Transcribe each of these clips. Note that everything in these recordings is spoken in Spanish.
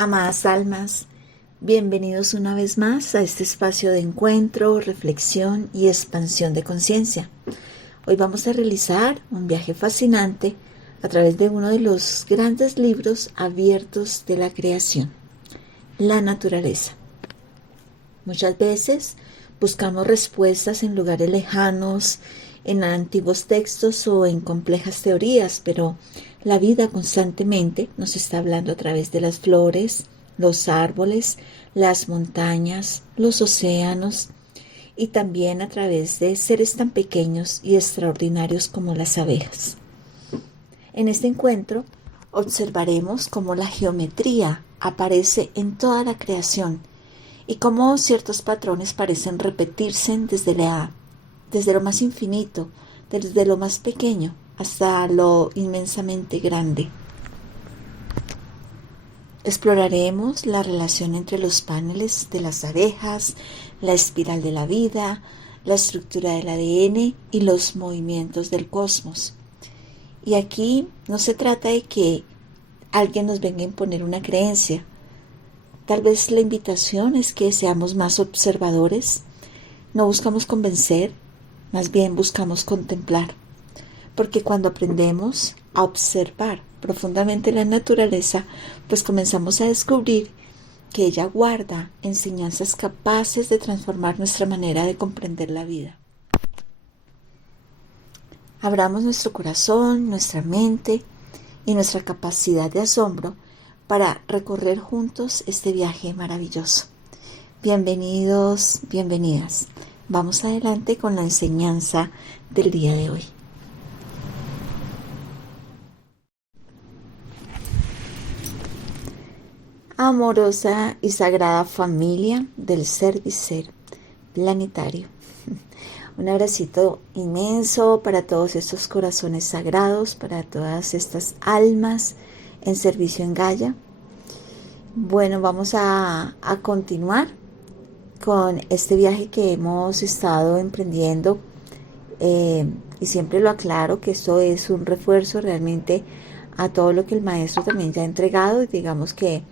Amadas almas, bienvenidos una vez más a este espacio de encuentro, reflexión y expansión de conciencia. Hoy vamos a realizar un viaje fascinante a través de uno de los grandes libros abiertos de la creación, la naturaleza. Muchas veces buscamos respuestas en lugares lejanos, en antiguos textos o en complejas teorías, pero la vida constantemente nos está hablando a través de las flores, los árboles, las montañas, los océanos y también a través de seres tan pequeños y extraordinarios como las abejas. En este encuentro observaremos cómo la geometría aparece en toda la creación y cómo ciertos patrones parecen repetirse desde lo más infinito, desde lo más pequeño hasta lo inmensamente grande. Exploraremos la relación entre los paneles de las abejas, la espiral de la vida, la estructura del ADN y los movimientos del cosmos. Y aquí no se trata de que alguien nos venga a imponer una creencia. Tal vez la invitación es que seamos más observadores. No buscamos convencer, más bien buscamos contemplar. Porque cuando aprendemos a observar profundamente la naturaleza, pues comenzamos a descubrir que ella guarda enseñanzas capaces de transformar nuestra manera de comprender la vida. Abramos nuestro corazón, nuestra mente y nuestra capacidad de asombro para recorrer juntos este viaje maravilloso. Bienvenidos, bienvenidas. Vamos adelante con la enseñanza del día de hoy. Amorosa y sagrada familia del Ser planetario. Un abracito inmenso para todos estos corazones sagrados, para todas estas almas en servicio en Gaia. Bueno, vamos a continuar con este viaje que hemos estado emprendiendo y siempre lo aclaro que esto es un refuerzo realmente a todo lo que el maestro también ya ha entregado y digamos que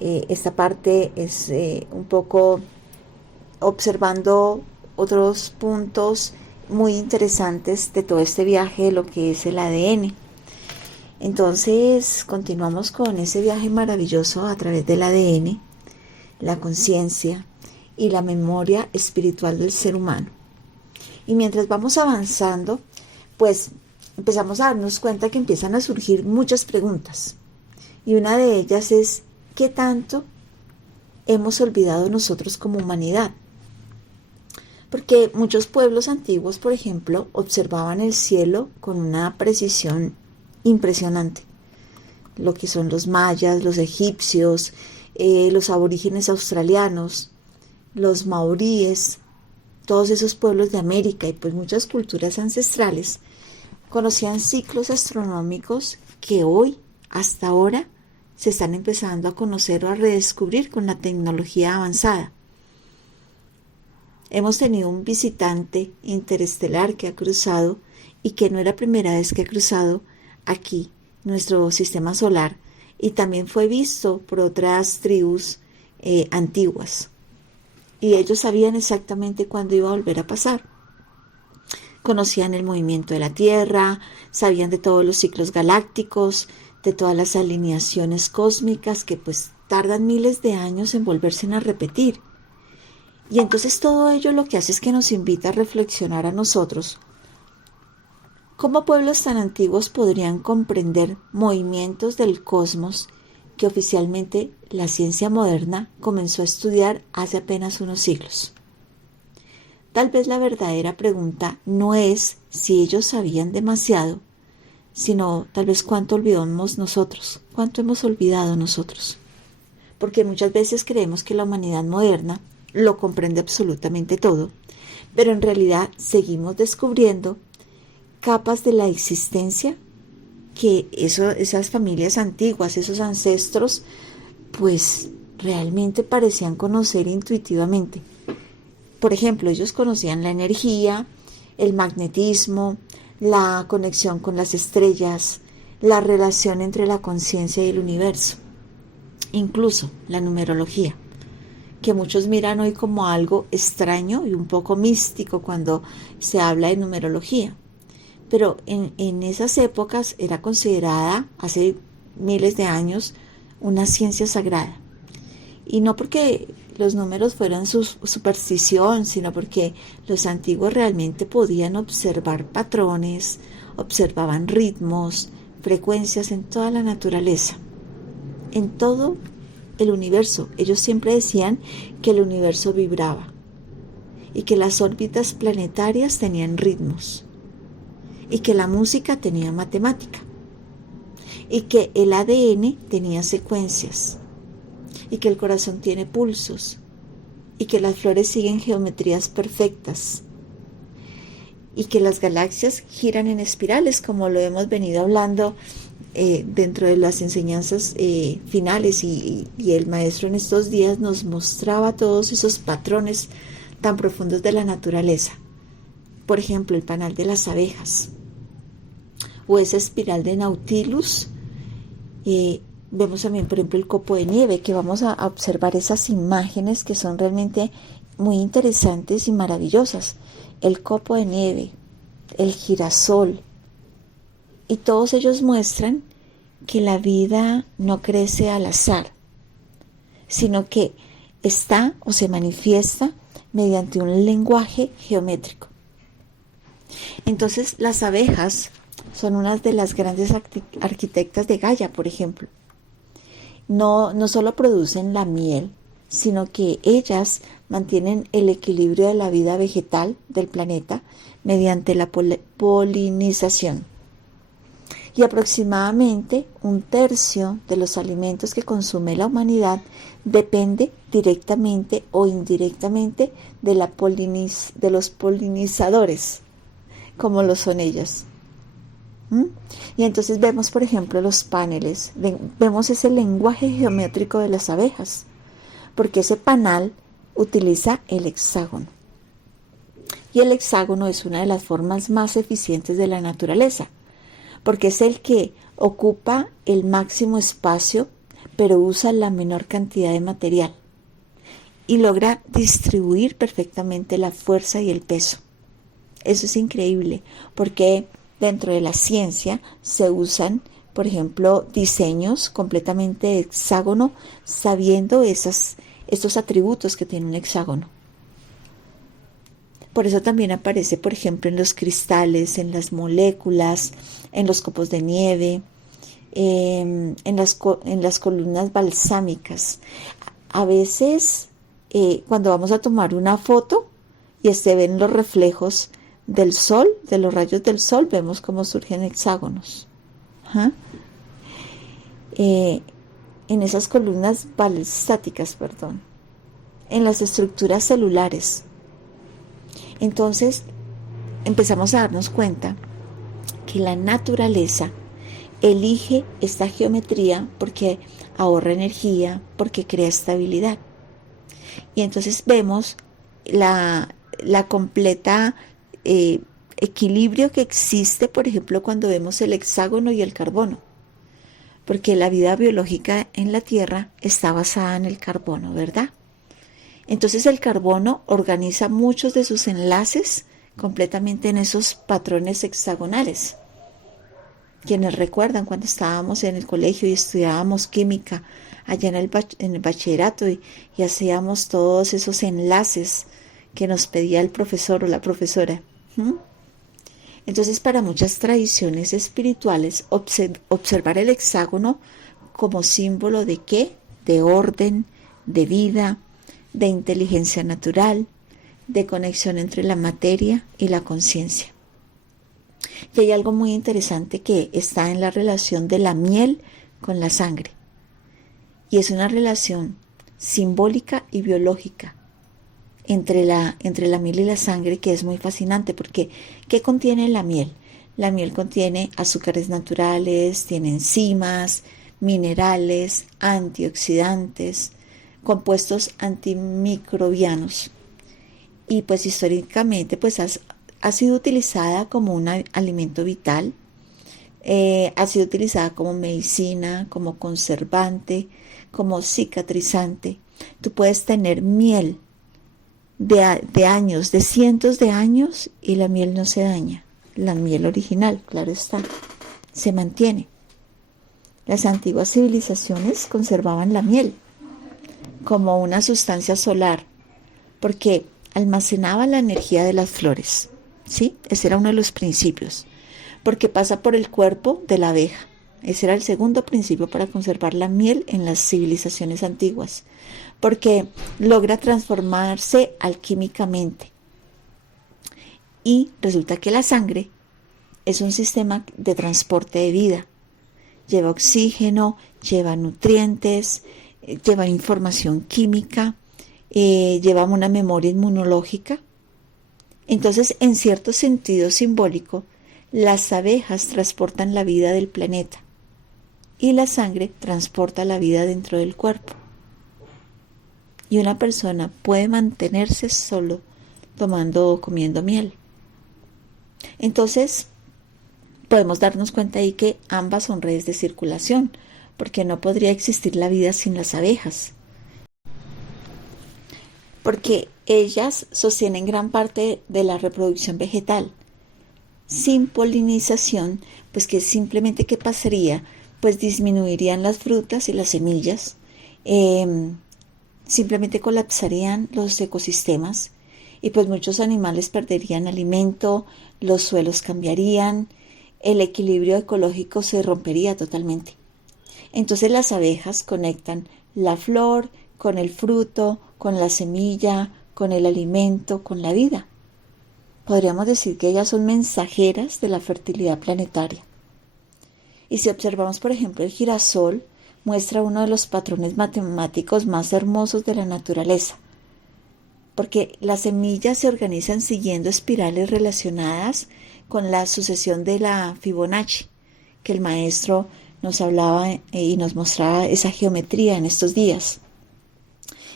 esta parte es un poco observando otros puntos muy interesantes de todo este viaje, lo que es el ADN. Entonces continuamos con ese viaje maravilloso a través del ADN, la conciencia y la memoria espiritual del ser humano. Y mientras vamos avanzando, pues empezamos a darnos cuenta que empiezan a surgir muchas preguntas. Y una de ellas es, ¿qué tanto hemos olvidado nosotros como humanidad? Porque muchos pueblos antiguos, por ejemplo, observaban el cielo con una precisión impresionante. Lo que son los mayas, los egipcios, los aborígenes australianos, los maoríes, todos esos pueblos de América y pues muchas culturas ancestrales conocían ciclos astronómicos que hoy, hasta ahora, se están empezando a conocer o a redescubrir con la tecnología avanzada. Hemos tenido un visitante interestelar que ha cruzado y que no era la primera vez que ha cruzado aquí, nuestro sistema solar, y también fue visto por otras tribus antiguas. Y ellos sabían exactamente cuándo iba a volver a pasar. Conocían el movimiento de la Tierra, sabían de todos los ciclos galácticos, de todas las alineaciones cósmicas que pues tardan miles de años en volverse a repetir. Y entonces todo ello lo que hace es que nos invita a reflexionar a nosotros. ¿Cómo pueblos tan antiguos podrían comprender movimientos del cosmos que oficialmente la ciencia moderna comenzó a estudiar hace apenas unos siglos? Tal vez la verdadera pregunta no es si ellos sabían demasiado, sino tal vez cuánto olvidamos nosotros, cuánto hemos olvidado nosotros. Porque muchas veces creemos que la humanidad moderna lo comprende absolutamente todo, pero en realidad seguimos descubriendo capas de la existencia que esas familias antiguas, esos ancestros, pues realmente parecían conocer intuitivamente. Por ejemplo, ellos conocían la energía, el magnetismo, la conexión con las estrellas, la relación entre la conciencia y el universo. incluso la numerología, que muchos miran hoy como algo extraño y un poco místico cuando se habla de numerología. Pero en esas épocas era considerada, hace miles de años, una ciencia sagrada. Y no porque los números fueran su superstición, sino porque los antiguos realmente podían observar patrones, observaban ritmos, frecuencias en toda la naturaleza, en todo el universo. Ellos siempre decían que el universo vibraba y que las órbitas planetarias tenían ritmos y que la música tenía matemática y que el ADN tenía secuencias y que el corazón tiene pulsos y que las flores siguen geometrías perfectas y que las galaxias giran en espirales, como lo hemos venido hablando dentro de las enseñanzas finales, y el maestro en estos días nos mostraba todos esos patrones tan profundos de la naturaleza. Por ejemplo, el panal de las abejas o esa espiral de Nautilus. Vemos también, por ejemplo, el copo de nieve, que vamos a observar esas imágenes que son realmente muy interesantes y maravillosas. El copo de nieve, el girasol, y todos ellos muestran que la vida no crece al azar, sino que está o se manifiesta mediante un lenguaje geométrico. Entonces, las abejas son unas de las grandes arquitectas de Gaia, por ejemplo. No solo producen la miel, sino que ellas mantienen el equilibrio de la vida vegetal del planeta mediante la polinización. Y aproximadamente 1/3 de los alimentos que consume la humanidad depende directamente o indirectamente de los polinizadores, como lo son ellas. Y entonces vemos, por ejemplo, los paneles, vemos ese lenguaje geométrico de las abejas, porque ese panal utiliza el hexágono. Y el hexágono es una de las formas más eficientes de la naturaleza, porque es el que ocupa el máximo espacio, pero usa la menor cantidad de material y logra distribuir perfectamente la fuerza y el peso. Eso es increíble, porque dentro de la ciencia se usan, por ejemplo, diseños completamente de hexágono, sabiendo estos atributos que tiene un hexágono. Por eso también aparece, por ejemplo, en los cristales, en las moléculas, en los copos de nieve, en las columnas balsámicas. A veces, cuando vamos a tomar una foto y se ven los reflejos del sol, de los rayos del sol, vemos cómo surgen hexágonos. En esas columnas balsáticas, en las estructuras celulares. Entonces empezamos a darnos cuenta que la naturaleza elige esta geometría porque ahorra energía, porque crea estabilidad. Y entonces vemos la completa equilibrio que existe, por ejemplo, cuando vemos el hexágono y el carbono, porque la vida biológica en la Tierra está basada en el carbono, ¿verdad? Entonces el carbono organiza muchos de sus enlaces completamente en esos patrones hexagonales. Quienes recuerdan cuando estábamos en el colegio y estudiábamos química allá en el bachillerato y hacíamos todos esos enlaces que nos pedía el profesor o la profesora. Entonces, para muchas tradiciones espirituales, observar el hexágono como símbolo de ¿qué? De orden, de vida, de inteligencia natural, de conexión entre la materia y la conciencia. Y hay algo muy interesante que está en la relación de la miel con la sangre. Y es una relación simbólica y biológica entre la miel y la sangre, que es muy fascinante, porque ¿qué contiene la miel? La miel contiene azúcares naturales, tiene enzimas, minerales, antioxidantes, compuestos antimicrobianos. Y pues históricamente pues ha sido utilizada como un alimento vital, Ha sido utilizada como medicina, como conservante, como cicatrizante. Tú puedes tener miel de años, de cientos de años, y la miel no se daña. La miel original, claro está, se mantiene. Las antiguas civilizaciones conservaban la miel como una sustancia solar porque almacenaba la energía de las flores. ¿Sí? Ese era uno de los principios. Porque pasa por el cuerpo de la abeja. Ese era el segundo principio para conservar la miel en las civilizaciones antiguas. Porque logra transformarse alquímicamente. Y resulta que la sangre es un sistema de transporte de vida. Lleva oxígeno, lleva nutrientes, lleva información química, lleva una memoria inmunológica. Entonces, en cierto sentido simbólico, las abejas transportan la vida del planeta y la sangre transporta la vida dentro del cuerpo. Y una persona puede mantenerse solo tomando o comiendo miel. Entonces, podemos darnos cuenta ahí que ambas son redes de circulación, porque no podría existir la vida sin las abejas. Porque ellas sostienen gran parte de la reproducción vegetal. Sin polinización, pues que simplemente ¿qué pasaría? Pues disminuirían las frutas y las semillas, simplemente colapsarían los ecosistemas y pues muchos animales perderían alimento, los suelos cambiarían, el equilibrio ecológico se rompería totalmente. Entonces las abejas conectan la flor con el fruto, con la semilla, con el alimento, con la vida. Podríamos decir que ellas son mensajeras de la fertilidad planetaria. Y si observamos, por ejemplo, el girasol, muestra uno de los patrones matemáticos más hermosos de la naturaleza, porque las semillas se organizan siguiendo espirales relacionadas con la sucesión de la Fibonacci, que el maestro nos hablaba y nos mostraba esa geometría en estos días.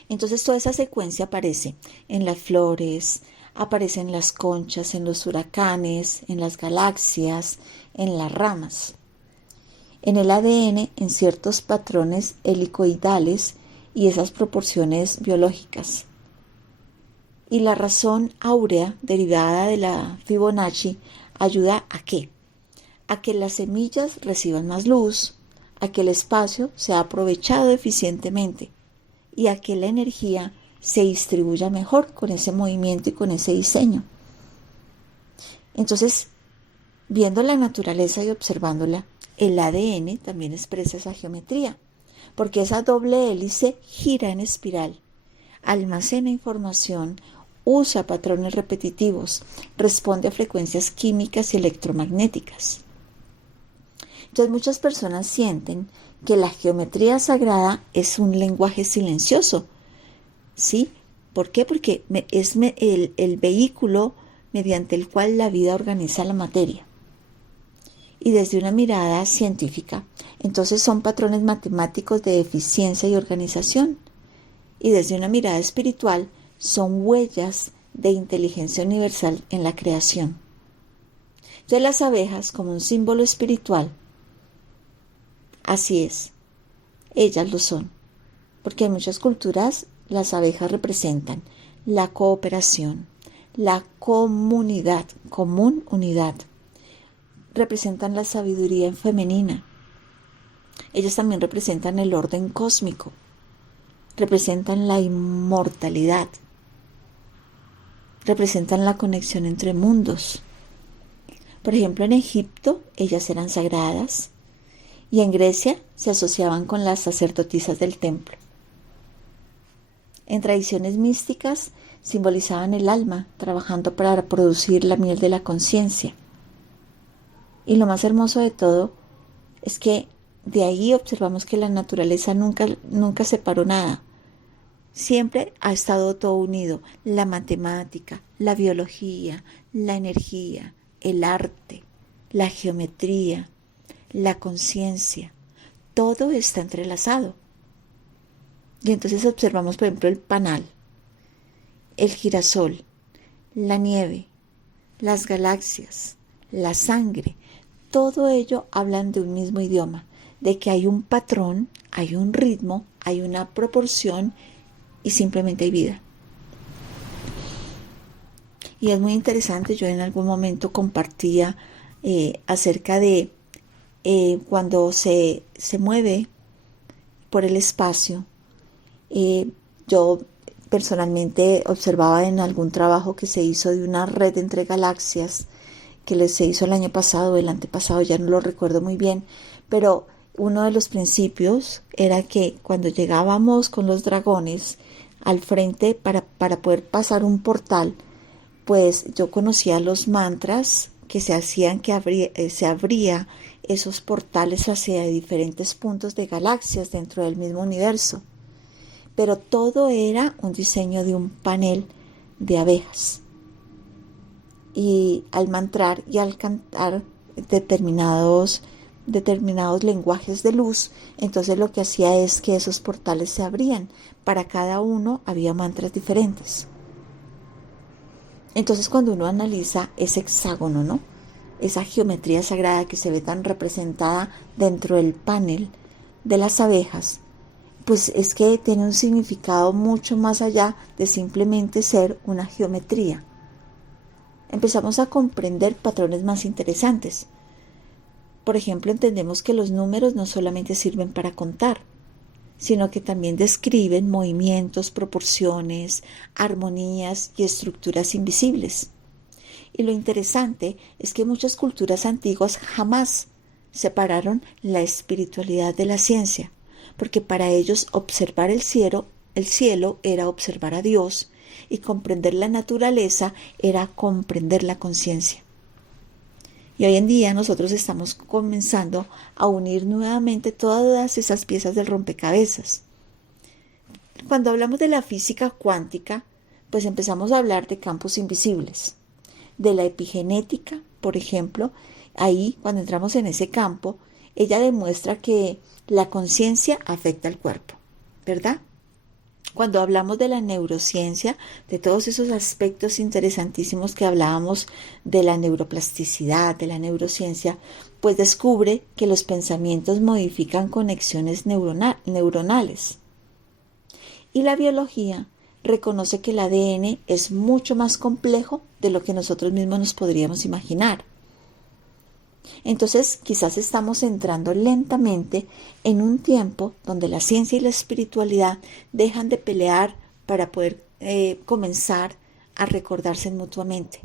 Entonces toda esa secuencia aparece en las flores, aparece en las conchas, en los huracanes, en las galaxias, en las ramas. En el ADN, en ciertos patrones helicoidales y esas proporciones biológicas. Y la razón áurea derivada de la Fibonacci ayuda ¿a qué? A que las semillas reciban más luz, a que el espacio sea aprovechado eficientemente y a que la energía se distribuya mejor con ese movimiento y con ese diseño. Entonces, viendo la naturaleza y observándola, el ADN también expresa esa geometría, porque esa doble hélice gira en espiral, almacena información, usa patrones repetitivos, responde a frecuencias químicas y electromagnéticas. Entonces muchas personas sienten que la geometría sagrada es un lenguaje silencioso. ¿Sí? ¿Por qué? Porque es el vehículo mediante el cual la vida organiza la materia. Y desde una mirada científica, entonces son patrones matemáticos de eficiencia y organización. Y desde una mirada espiritual, son huellas de inteligencia universal en la creación. Entonces las abejas, como un símbolo espiritual, así es, ellas lo son, porque en muchas culturas las abejas representan la cooperación, la comunidad, común unidad, representan la sabiduría femenina, ellas también representan el orden cósmico, representan la inmortalidad, representan la conexión entre mundos. Por ejemplo, en Egipto ellas eran sagradas y en Grecia se asociaban con las sacerdotisas del templo. En tradiciones místicas simbolizaban el alma trabajando para producir la miel de la conciencia. Y lo más hermoso de todo es que de ahí observamos que la naturaleza nunca separó nada. Siempre ha estado todo unido, la matemática, la biología, la energía, el arte, la geometría, la conciencia, todo está entrelazado. Y entonces observamos, por ejemplo, el panal, el girasol, la nieve, las galaxias, la sangre, todo ello hablan de un mismo idioma, de que hay un patrón, hay un ritmo, hay una proporción y simplemente hay vida. Y es muy interesante, yo en algún momento compartía acerca de cuando se mueve por el espacio. Yo personalmente observaba en algún trabajo que se hizo de una red entre galaxias, que se hizo el año pasado o el antepasado, ya no lo recuerdo muy bien, pero uno de los principios era que cuando llegábamos con los dragones al frente para poder pasar un portal, pues yo conocía los mantras que se hacían que se abría esos portales hacia diferentes puntos de galaxias dentro del mismo universo. Pero todo era un diseño de un panel de abejas. Y al mantrar y al cantar determinados lenguajes de luz, entonces lo que hacía es que esos portales se abrían. Para cada uno había mantras diferentes. Entonces cuando uno analiza ese hexágono, ¿no? Esa geometría sagrada que se ve tan representada dentro del panel de las abejas, pues es que tiene un significado mucho más allá de simplemente ser una geometría. Empezamos a comprender patrones más interesantes. Por ejemplo, entendemos que los números no solamente sirven para contar, sino que también describen movimientos, proporciones, armonías y estructuras invisibles. Y lo interesante es que muchas culturas antiguas jamás separaron la espiritualidad de la ciencia, porque para ellos observar el cielo era observar a Dios, y comprender la naturaleza era comprender la conciencia. Y hoy en día nosotros estamos comenzando a unir nuevamente todas esas piezas del rompecabezas. Cuando hablamos de la física cuántica, pues empezamos a hablar de campos invisibles, de la epigenética, por ejemplo. Ahí, cuando entramos en ese campo, ella demuestra que la conciencia afecta al cuerpo, ¿verdad? Cuando hablamos de la neurociencia, de todos esos aspectos interesantísimos que hablábamos de la neuroplasticidad, de la neurociencia, pues descubre que los pensamientos modifican conexiones neuronales. Y la biología reconoce que el ADN es mucho más complejo de lo que nosotros mismos nos podríamos imaginar. Entonces, quizás estamos entrando lentamente en un tiempo donde la ciencia y la espiritualidad dejan de pelear para poder comenzar a recordarse mutuamente.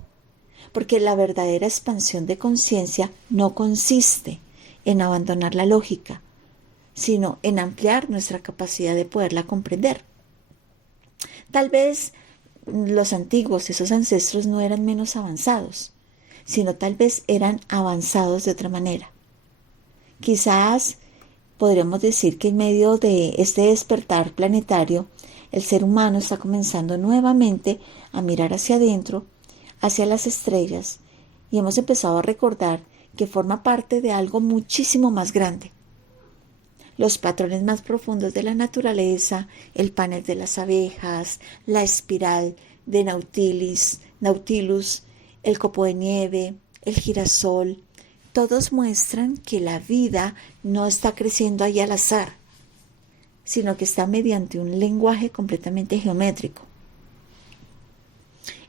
Porque la verdadera expansión de conciencia no consiste en abandonar la lógica, sino en ampliar nuestra capacidad de poderla comprender. Tal vez los antiguos, esos ancestros, no eran menos avanzados, sino tal vez eran avanzados de otra manera. Quizás podríamos decir que en medio de este despertar planetario, el ser humano está comenzando nuevamente a mirar hacia adentro, hacia las estrellas, y hemos empezado a recordar que forma parte de algo muchísimo más grande. Los patrones más profundos de la naturaleza, el panel de las abejas, la espiral de Nautilus, el copo de nieve, el girasol, todos muestran que la vida no está creciendo ahí al azar, sino que está mediante un lenguaje completamente geométrico.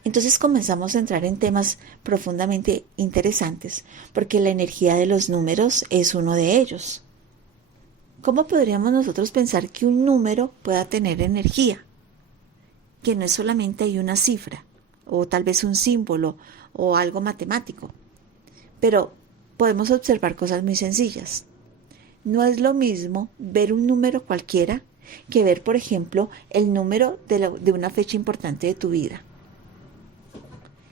Entonces comenzamos a entrar en temas profundamente interesantes, porque la energía de los números es uno de ellos. ¿Cómo podríamos nosotros pensar que un número pueda tener energía? Que no es solamente hay una cifra, o tal vez un símbolo, o algo matemático. Pero podemos observar cosas muy sencillas. No es lo mismo ver un número cualquiera que ver, por ejemplo, el número de una fecha importante de tu vida.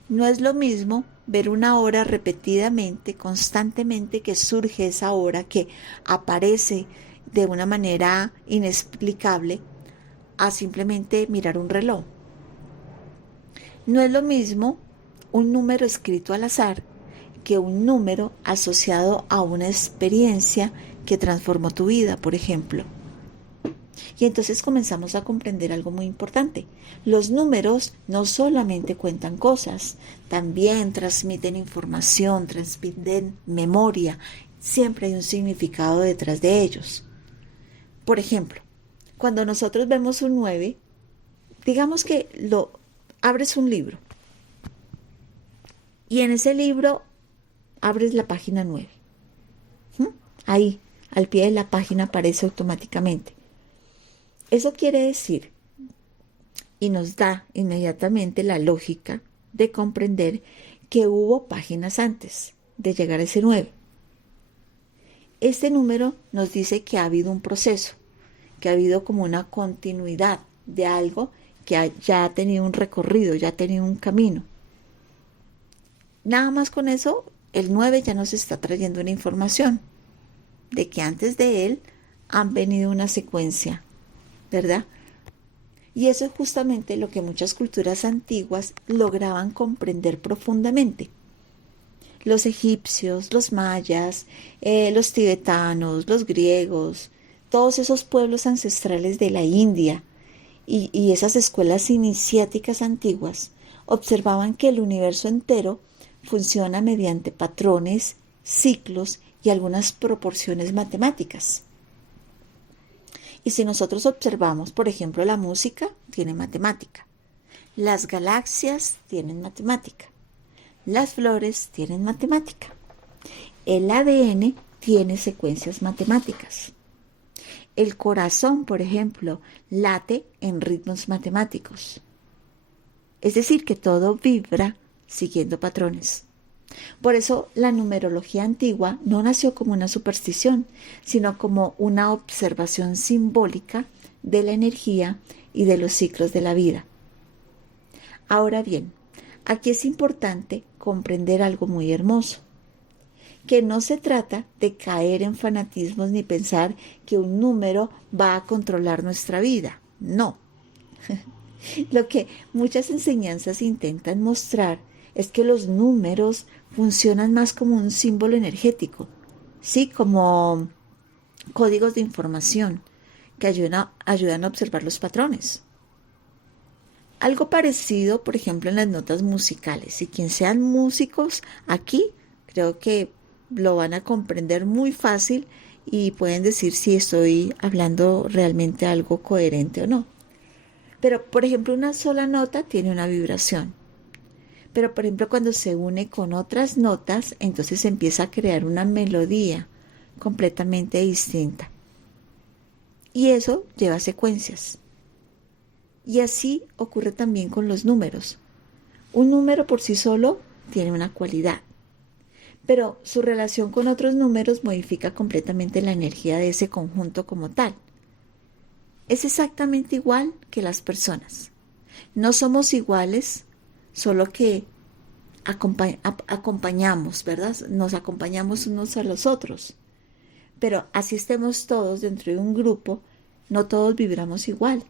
No es lo mismo ver una hora repetidamente, constantemente, que surge esa hora, que aparece de una manera inexplicable, a simplemente mirar un reloj. No es lo mismo un número escrito al azar que un número asociado a una experiencia que transformó tu vida, por ejemplo. Y entonces comenzamos a comprender algo muy importante. Los números no solamente cuentan cosas, también transmiten información, transmiten memoria. Siempre hay un significado detrás de ellos. Por ejemplo, cuando nosotros vemos un 9, digamos que abres un libro y en ese libro abres la página 9. Ahí, al pie de la página aparece automáticamente. Eso quiere decir, y nos da inmediatamente la lógica de comprender que hubo páginas antes de llegar a ese 9. Este número nos dice que ha habido un proceso, que ha habido como una continuidad de algo que ya ha tenido un recorrido, ya ha tenido un camino. Nada más con eso, el 9 ya nos está trayendo una información de que antes de él han venido una secuencia, ¿verdad? Y eso es justamente lo que muchas culturas antiguas lograban comprender profundamente. Los egipcios, los mayas, los tibetanos, los griegos, todos esos pueblos ancestrales de la India y esas escuelas iniciáticas antiguas observaban que el universo entero funciona mediante patrones, ciclos y algunas proporciones matemáticas. Y si nosotros observamos, por ejemplo, la música tiene matemática, las galaxias tienen matemática, las flores tienen matemática, el ADN tiene secuencias matemáticas. El corazón, por ejemplo, late en ritmos matemáticos. Es decir, que todo vibra siguiendo patrones. Por eso la numerología antigua no nació como una superstición, sino como una observación simbólica de la energía y de los ciclos de la vida. Ahora bien, aquí es importante comprender algo muy hermoso, que no se trata de caer en fanatismos ni pensar que un número va a controlar nuestra vida. No. Lo que muchas enseñanzas intentan mostrar es que los números funcionan más como un símbolo energético, sí, como códigos de información que ayudan a observar los patrones. Algo parecido, por ejemplo, en las notas musicales. Y quien sean músicos aquí, creo que lo van a comprender muy fácil y pueden decir si estoy hablando realmente algo coherente o no. Pero, por ejemplo, una sola nota tiene una vibración. Pero, por ejemplo, cuando se une con otras notas, entonces se empieza a crear una melodía completamente distinta. Y eso lleva secuencias. Y así ocurre también con los números. Un número por sí solo tiene una cualidad, pero su relación con otros números modifica completamente la energía de ese conjunto como tal. Es exactamente igual que las personas. No somos iguales, solo que acompañamos, ¿verdad? Nos acompañamos unos a los otros. Pero así estemos todos dentro de un grupo, no todos vibramos igual.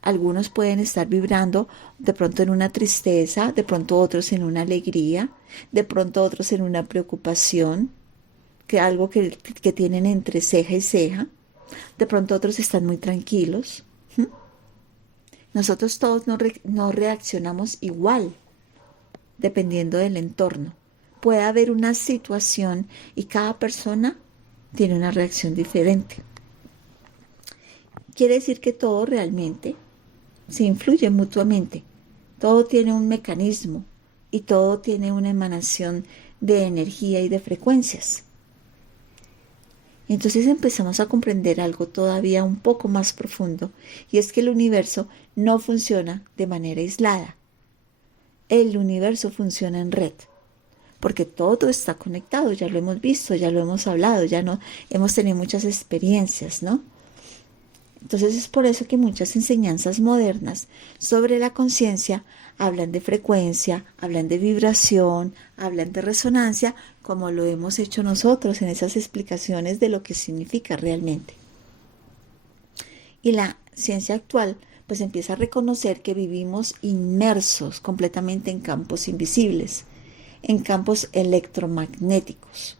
Algunos pueden estar vibrando de pronto en una tristeza, de pronto otros en una alegría, de pronto otros en una preocupación, que algo que tienen entre ceja y ceja. De pronto otros están muy tranquilos. Nosotros todos no reaccionamos igual, dependiendo del entorno. Puede haber una situación y cada persona tiene una reacción diferente. Quiere decir que todo realmente se influye mutuamente. Todo tiene un mecanismo y todo tiene una emanación de energía y de frecuencias. Entonces empezamos a comprender algo todavía un poco más profundo, y es que el universo no funciona de manera aislada. El universo funciona en red, porque todo está conectado, ya lo hemos visto, ya lo hemos hablado, hemos tenido muchas experiencias, ¿no? Entonces es por eso que muchas enseñanzas modernas sobre la conciencia hablan de frecuencia, hablan de vibración, hablan de resonancia, como lo hemos hecho nosotros en esas explicaciones de lo que significa realmente. Y la ciencia actual pues empieza a reconocer que vivimos inmersos completamente en campos invisibles, en campos electromagnéticos,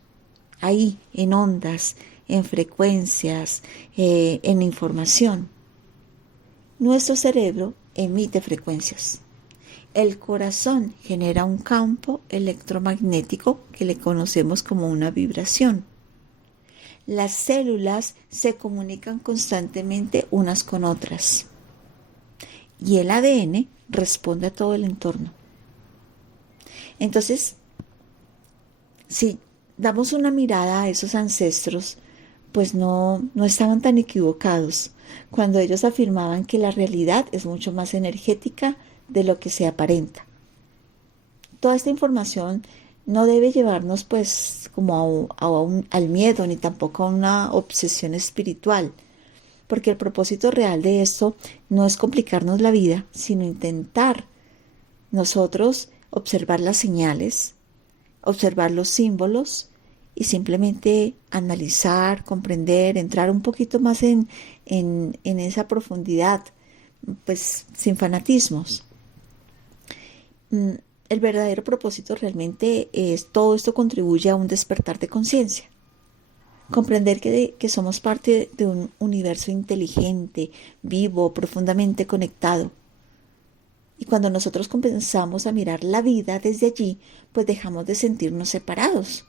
ahí en ondas, en frecuencias, en información. Nuestro cerebro emite frecuencias. El corazón genera un campo electromagnético que le conocemos como una vibración. Las células se comunican constantemente unas con otras. Y el ADN responde a todo el entorno. Entonces, si damos una mirada a esos ancestros, pues no estaban tan equivocados cuando ellos afirmaban que la realidad es mucho más energética de lo que se aparenta. Toda esta información no debe llevarnos pues como al miedo ni tampoco a una obsesión espiritual, porque el propósito real de esto no es complicarnos la vida, sino intentar nosotros observar las señales, observar los símbolos y simplemente analizar, comprender, entrar un poquito más en esa profundidad, pues sin fanatismos. El verdadero propósito realmente es todo esto contribuye a un despertar de conciencia. Comprender que somos parte de un universo inteligente, vivo, profundamente conectado. Y cuando nosotros comenzamos a mirar la vida desde allí, pues dejamos de sentirnos separados.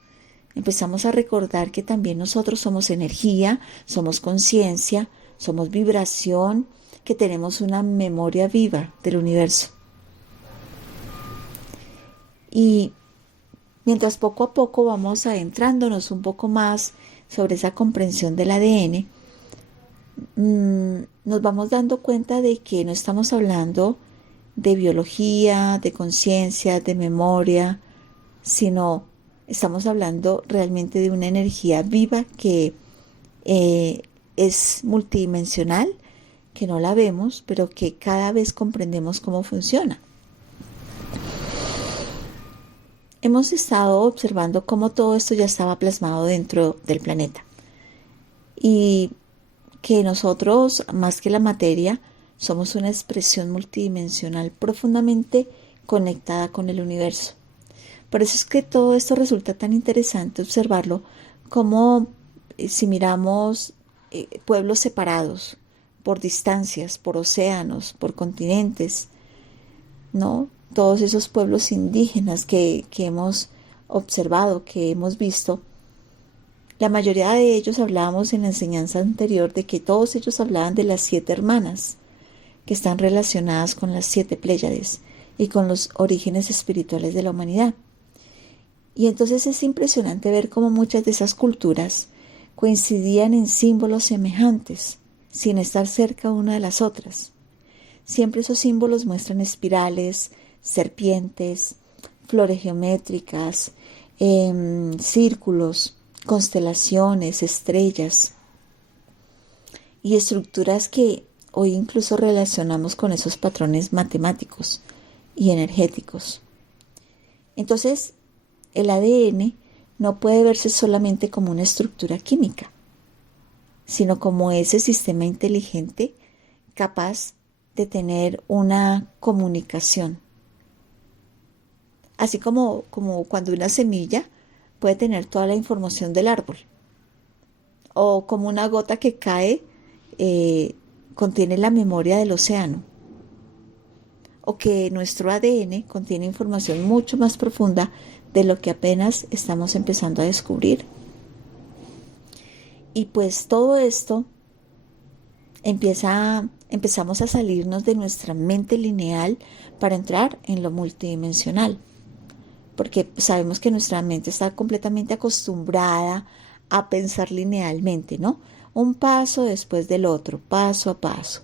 Empezamos a recordar que también nosotros somos energía, somos conciencia, somos vibración, que tenemos una memoria viva del universo. Y mientras poco a poco vamos adentrándonos un poco más sobre esa comprensión del ADN, nos vamos dando cuenta de que no estamos hablando de biología, de conciencia, de memoria, sino estamos hablando realmente de una energía viva que es multidimensional, que no la vemos, pero que cada vez comprendemos cómo funciona. Hemos estado observando cómo todo esto ya estaba plasmado dentro del planeta y que nosotros, más que la materia, somos una expresión multidimensional profundamente conectada con el universo. Por eso es que todo esto resulta tan interesante observarlo como si miramos pueblos separados por distancias, por océanos, por continentes, ¿no? Todos esos pueblos indígenas que hemos observado, que hemos visto, la mayoría de ellos hablábamos en la enseñanza anterior de que todos ellos hablaban de las 7 hermanas, que están relacionadas con las 7 Pléyades y con los orígenes espirituales de la humanidad. Y entonces es impresionante ver cómo muchas de esas culturas coincidían en símbolos semejantes, sin estar cerca una de las otras. Siempre esos símbolos muestran espirales, serpientes, flores geométricas, círculos, constelaciones, estrellas y estructuras que hoy incluso relacionamos con esos patrones matemáticos y energéticos. Entonces, el ADN no puede verse solamente como una estructura química, sino como ese sistema inteligente capaz de tener una comunicación. Así como cuando una semilla puede tener toda la información del árbol, o como una gota que cae contiene la memoria del océano, o que nuestro ADN contiene información mucho más profunda de lo que apenas estamos empezando a descubrir. Y pues todo esto empezamos a salirnos de nuestra mente lineal para entrar en lo multidimensional, porque sabemos que nuestra mente está completamente acostumbrada a pensar linealmente, ¿no? Un paso después del otro, paso a paso.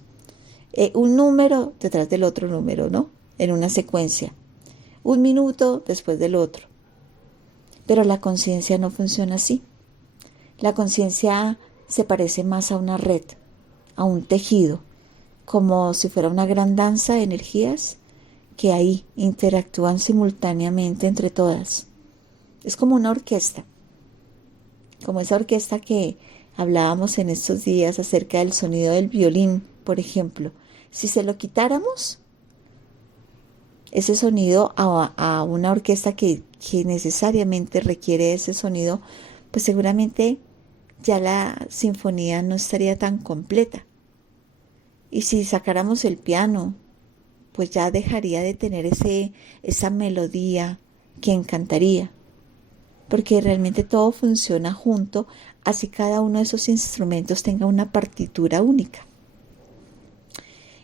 Un número detrás del otro número, ¿no? En una secuencia. Un minuto después del otro. Pero la conciencia no funciona así. La conciencia se parece más a una red, a un tejido, como si fuera una gran danza de energías que ahí interactúan simultáneamente entre todas. Es como una orquesta, como esa orquesta que hablábamos en estos días acerca del sonido del violín, por ejemplo. Si se lo quitáramos, ese sonido a una orquesta que necesariamente requiere ese sonido, pues seguramente ya la sinfonía no estaría tan completa. Y si sacáramos el piano, pues ya dejaría de tener esa melodía que encantaría, porque realmente todo funciona junto, así cada uno de esos instrumentos tenga una partitura única.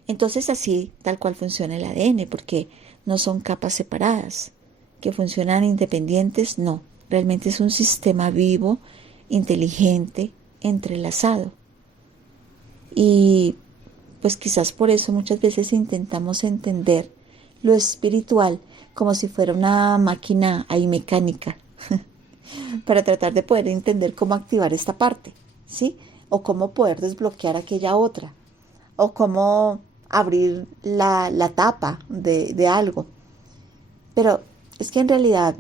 Entonces así tal cual funciona el ADN, porque no son capas separadas, que funcionan independientes, no, realmente es un sistema vivo, inteligente, entrelazado. Y pues quizás por eso muchas veces intentamos entender lo espiritual como si fuera una máquina ahí mecánica, para tratar de poder entender cómo activar esta parte, ¿sí? O cómo poder desbloquear aquella otra, o cómo abrir la tapa de algo. Pero es que en realidad,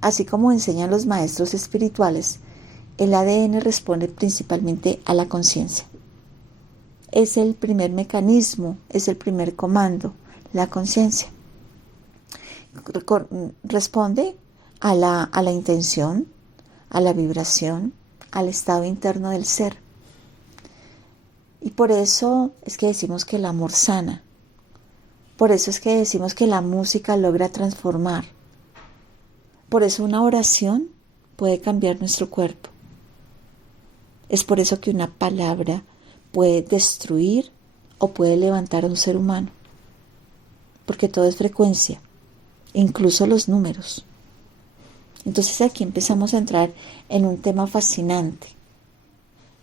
así como enseñan los maestros espirituales, el ADN responde principalmente a la conciencia. Es el primer mecanismo, es el primer comando, la conciencia. Responde a la intención, a la vibración, al estado interno del ser. Y por eso es que decimos que el amor sana. Por eso es que decimos que la música logra transformar. Por eso una oración puede cambiar nuestro cuerpo. Es por eso que una palabra puede destruir o puede levantar a un ser humano. Porque todo es frecuencia, incluso los números. Entonces aquí empezamos a entrar en un tema fascinante,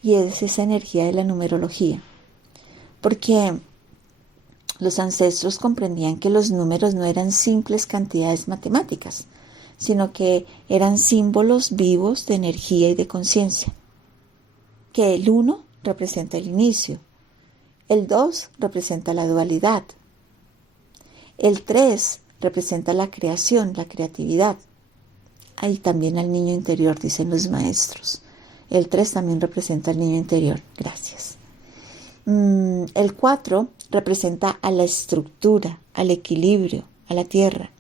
y es esa energía de la numerología. Porque los ancestros comprendían que los números no eran simples cantidades matemáticas, sino que eran símbolos vivos de energía y de conciencia. Que el 1 representa el inicio, el 2 representa la dualidad, el 3 representa la creación, la creatividad. Ahí también al niño interior, dicen los maestros. El 3 también representa al niño interior. Gracias. El 4 representa a la estructura, al equilibrio, a la tierra.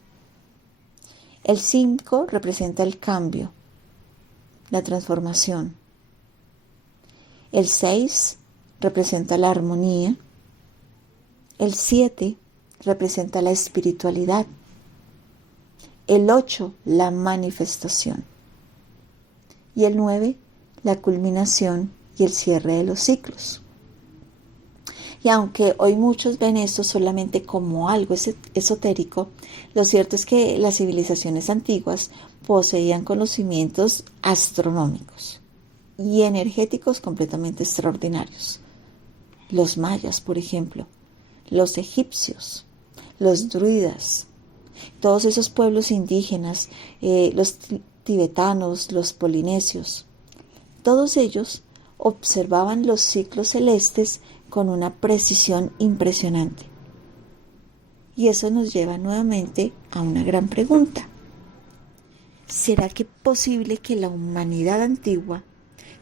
El 5 representa el cambio, la transformación. El 6 representa la armonía. El 7 representa la espiritualidad. El 8, la manifestación. Y el 9, la culminación y el cierre de los ciclos. Y aunque hoy muchos ven esto solamente como algo esotérico, lo cierto es que las civilizaciones antiguas poseían conocimientos astronómicos y energéticos completamente extraordinarios. Los mayas, por ejemplo, los egipcios, los druidas, todos esos pueblos indígenas, los tibetanos, los polinesios, todos ellos observaban los ciclos celestes con una precisión impresionante. Y eso nos lleva nuevamente a una gran pregunta. ¿Será que es posible que la humanidad antigua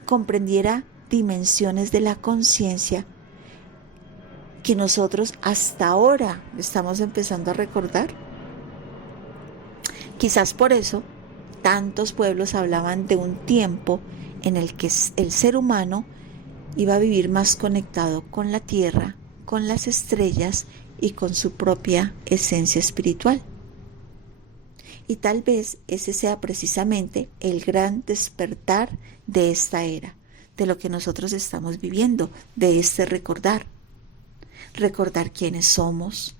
comprendiera dimensiones de la conciencia que nosotros hasta ahora estamos empezando a recordar? Quizás por eso tantos pueblos hablaban de un tiempo en el que el ser humano iba a vivir más conectado con la tierra, con las estrellas y con su propia esencia espiritual. Y tal vez ese sea precisamente el gran despertar de esta era, de lo que nosotros estamos viviendo, de este recordar. Recordar quiénes somos,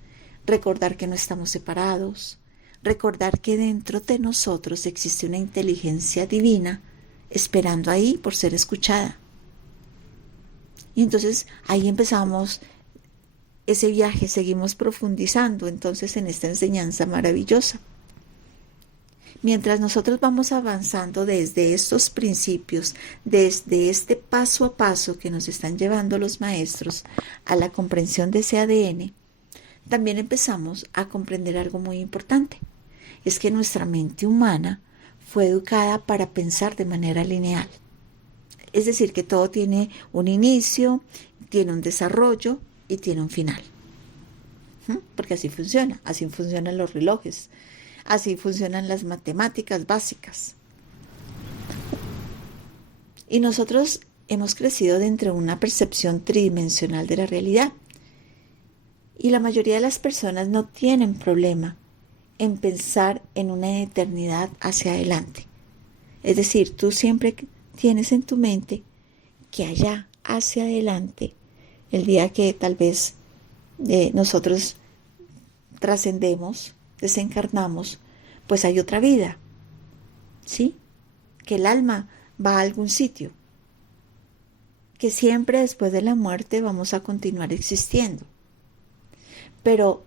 recordar que no estamos separados, recordar que dentro de nosotros existe una inteligencia divina esperando ahí por ser escuchada. Y entonces ahí empezamos ese viaje, seguimos profundizando entonces en esta enseñanza maravillosa. Mientras nosotros vamos avanzando desde estos principios, desde este paso a paso que nos están llevando los maestros a la comprensión de ese ADN, también empezamos a comprender algo muy importante. Es que nuestra mente humana fue educada para pensar de manera lineal. Es decir, que todo tiene un inicio, tiene un desarrollo y tiene un final. Porque así funcionan los relojes, así funcionan las matemáticas básicas. Y nosotros hemos crecido dentro de una percepción tridimensional de la realidad. Y la mayoría de las personas no tienen problema en pensar en una eternidad hacia adelante. Es decir, tú siempre tienes en tu mente que allá hacia adelante, el día que tal vez nosotros trascendemos, desencarnamos, pues hay otra vida, ¿sí? Que el alma va a algún sitio, que siempre después de la muerte vamos a continuar existiendo. Pero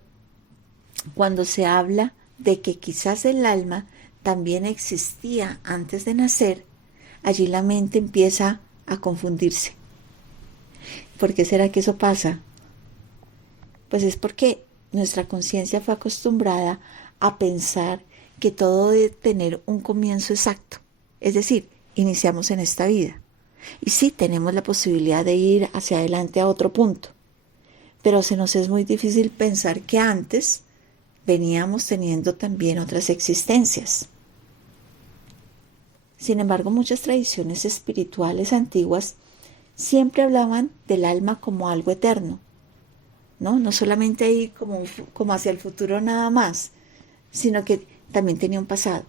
cuando se habla de que quizás el alma también existía antes de nacer, allí la mente empieza a confundirse. ¿Por qué será que eso pasa? Pues es porque nuestra conciencia fue acostumbrada a pensar que todo debe tener un comienzo exacto. Es decir, iniciamos en esta vida. Y sí, tenemos la posibilidad de ir hacia adelante a otro punto. Pero se nos es muy difícil pensar que antes veníamos teniendo también otras existencias. Sin embargo, muchas tradiciones espirituales antiguas siempre hablaban del alma como algo eterno, ¿no? No solamente ir como hacia el futuro nada más, sino que también tenía un pasado.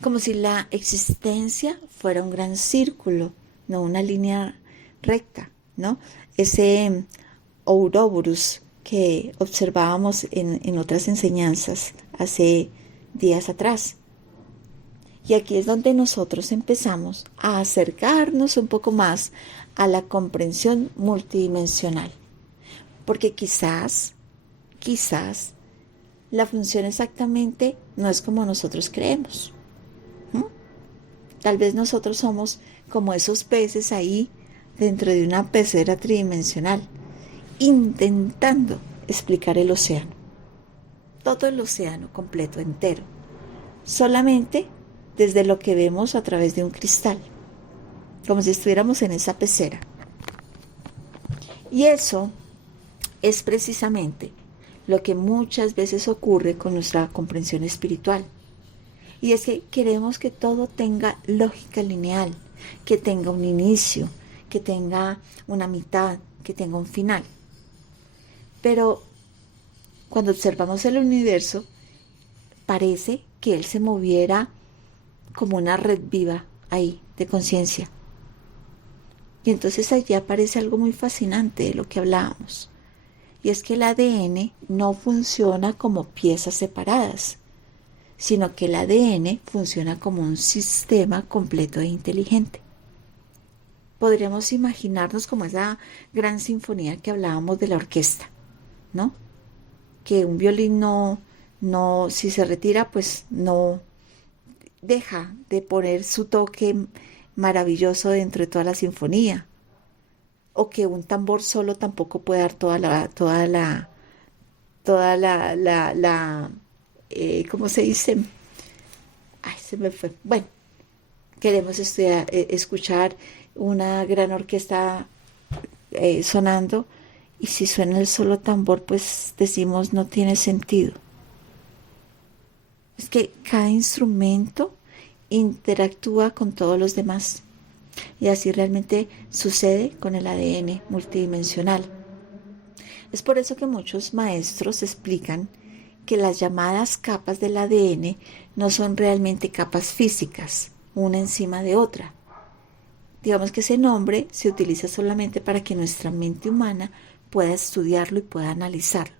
Como si la existencia fuera un gran círculo, no una línea recta, ¿no? Ese Ouroboros que observábamos en otras enseñanzas hace días atrás. Y aquí es donde nosotros empezamos a acercarnos un poco más a la comprensión multidimensional. Porque quizás, la función exactamente no es como nosotros creemos. Tal vez nosotros somos como esos peces ahí dentro de una pecera tridimensional, intentando explicar el océano. Todo el océano completo, entero. Solamente desde lo que vemos a través de un cristal, como si estuviéramos en esa pecera. Y eso es precisamente lo que muchas veces ocurre con nuestra comprensión espiritual. Y es que queremos que todo tenga lógica lineal, que tenga un inicio, que tenga una mitad, que tenga un final. Pero cuando observamos el universo, parece que él se moviera como una red viva ahí de conciencia. Y entonces allí aparece algo muy fascinante de lo que hablábamos. Y es que el ADN no funciona como piezas separadas, sino que el ADN funciona como un sistema completo e inteligente. Podríamos imaginarnos como esa gran sinfonía que hablábamos de la orquesta, ¿no? Que un violín no, si se retira, pues no deja de poner su toque maravilloso dentro de toda la sinfonía. O que un tambor solo tampoco puede dar ¿cómo se dice? Ay, se me fue. Bueno, queremos escuchar una gran orquesta sonando, y si suena el solo tambor, pues decimos no tiene sentido. Es que cada instrumento interactúa con todos los demás. Y así realmente sucede con el ADN multidimensional. Es por eso que muchos maestros explican que las llamadas capas del ADN no son realmente capas físicas, una encima de otra. Digamos que ese nombre se utiliza solamente para que nuestra mente humana pueda estudiarlo y pueda analizarlo.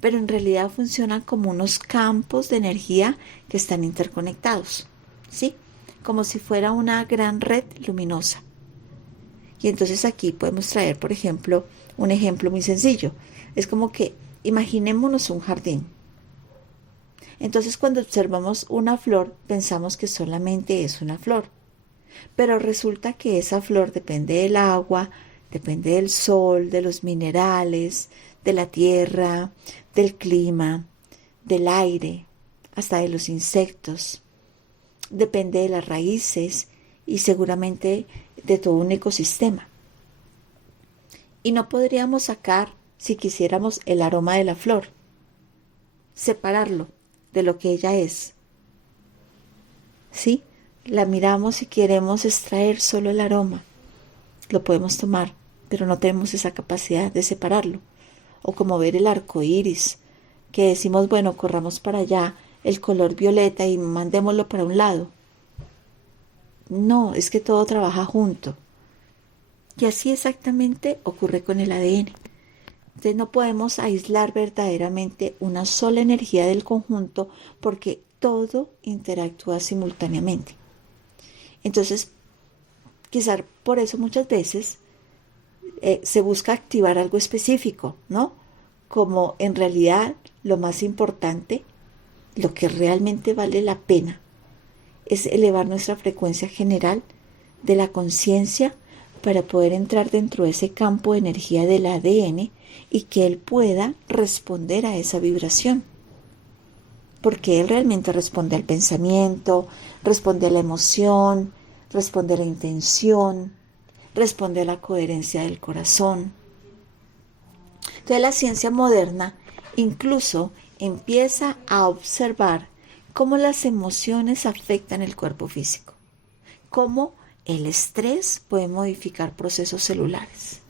Pero en realidad funcionan como unos campos de energía que están interconectados, ¿sí? Como si fuera una gran red luminosa. Y entonces aquí podemos traer, por ejemplo, un ejemplo muy sencillo. Es como que imaginémonos un jardín. Entonces cuando observamos una flor, pensamos que solamente es una flor. Pero resulta que esa flor depende del agua, depende del sol, de los minerales, de la tierra, del clima, del aire, hasta de los insectos. Depende de las raíces y seguramente de todo un ecosistema. Y no podríamos sacar, si quisiéramos, el aroma de la flor, separarlo de lo que ella es. ¿Sí? la miramos y queremos extraer solo el aroma. Lo podemos tomar, pero no tenemos esa capacidad de separarlo. O como ver el arco iris, que decimos, bueno, corramos para allá el color violeta y mandémoslo para un lado. No, es que todo trabaja junto. Y así exactamente ocurre con el ADN. Entonces no podemos aislar verdaderamente una sola energía del conjunto porque todo interactúa simultáneamente. Entonces, quizás por eso muchas veces se busca activar algo específico, ¿no? Como en realidad lo más importante, lo que realmente vale la pena, es elevar nuestra frecuencia general de la conciencia para poder entrar dentro de ese campo de energía del ADN y que él pueda responder a esa vibración. Porque él realmente responde al pensamiento, responde a la emoción, responde a la intención, responde a la coherencia del corazón. Entonces la ciencia moderna incluso empieza a observar cómo las emociones afectan el cuerpo físico, cómo el estrés puede modificar procesos celulares,